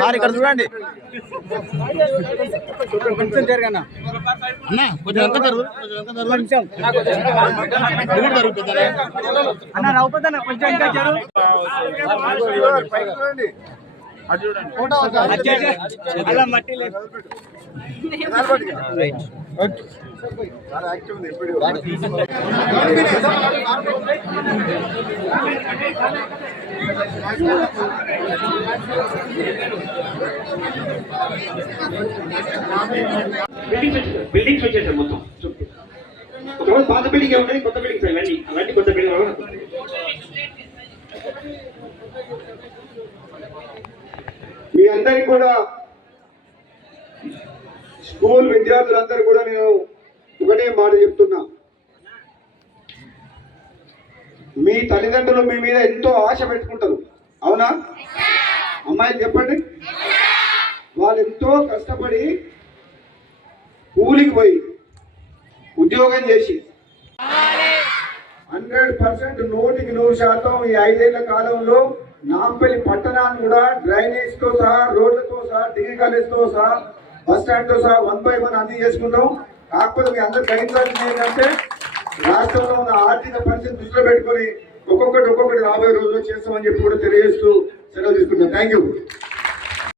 Sir ఇక్కడ చూడండి కొంచెం జరగనా అన్న రావుతుందన్న కొంచెం ఇంకా జరుగు అలా మట్టి లేదు బిల్డింగ్స్ వచ్చేసాయి మొత్తం ఒకవేళ పాత బిల్డింగ్ ఏమున్నాయి కొత్త బిల్డింగ్స్ అవన్నీ కొత్త బిల్డింగ్ మీ అందరికి కూడా స్కూల్ విద్యార్థులందరూ కూడా నేను ఒకటే మాట చెప్తున్నా, మీ తల్లిదండ్రులు మీ మీద ఎంతో ఆశ పెట్టుకుంటారు, అవునా అమ్మాయి చెప్పండి? వాళ్ళు ఎంతో కష్టపడి కూలికి పోయి ఉద్యోగం చేసి 100% 100% ఈ 5 ఏళ్ల కాలంలో నాంపల్లి పట్టణాన్ని కూడా డ్రైనేజ్ తో సహా, రోడ్లతో సహా, డిగ్రీ కాలేజ్ తో సహా, బస్ స్టాండ్ తో సహా 1 by 1 అన్ని చేసుకుంటాం. కాకపోతే మీ అందరూ గ్రహించాల్సింది ఏంటంటే రాష్ట్రంలో ఉన్న ఆర్థిక పరిస్థితి దృష్టిలో పెట్టుకొని ఒక్కొక్కటి రాబోయే రోజుల్లో చేస్తామని చెప్పి కూడా తెలియజేస్తూ సెలవు తీసుకుంటాం. Thank you.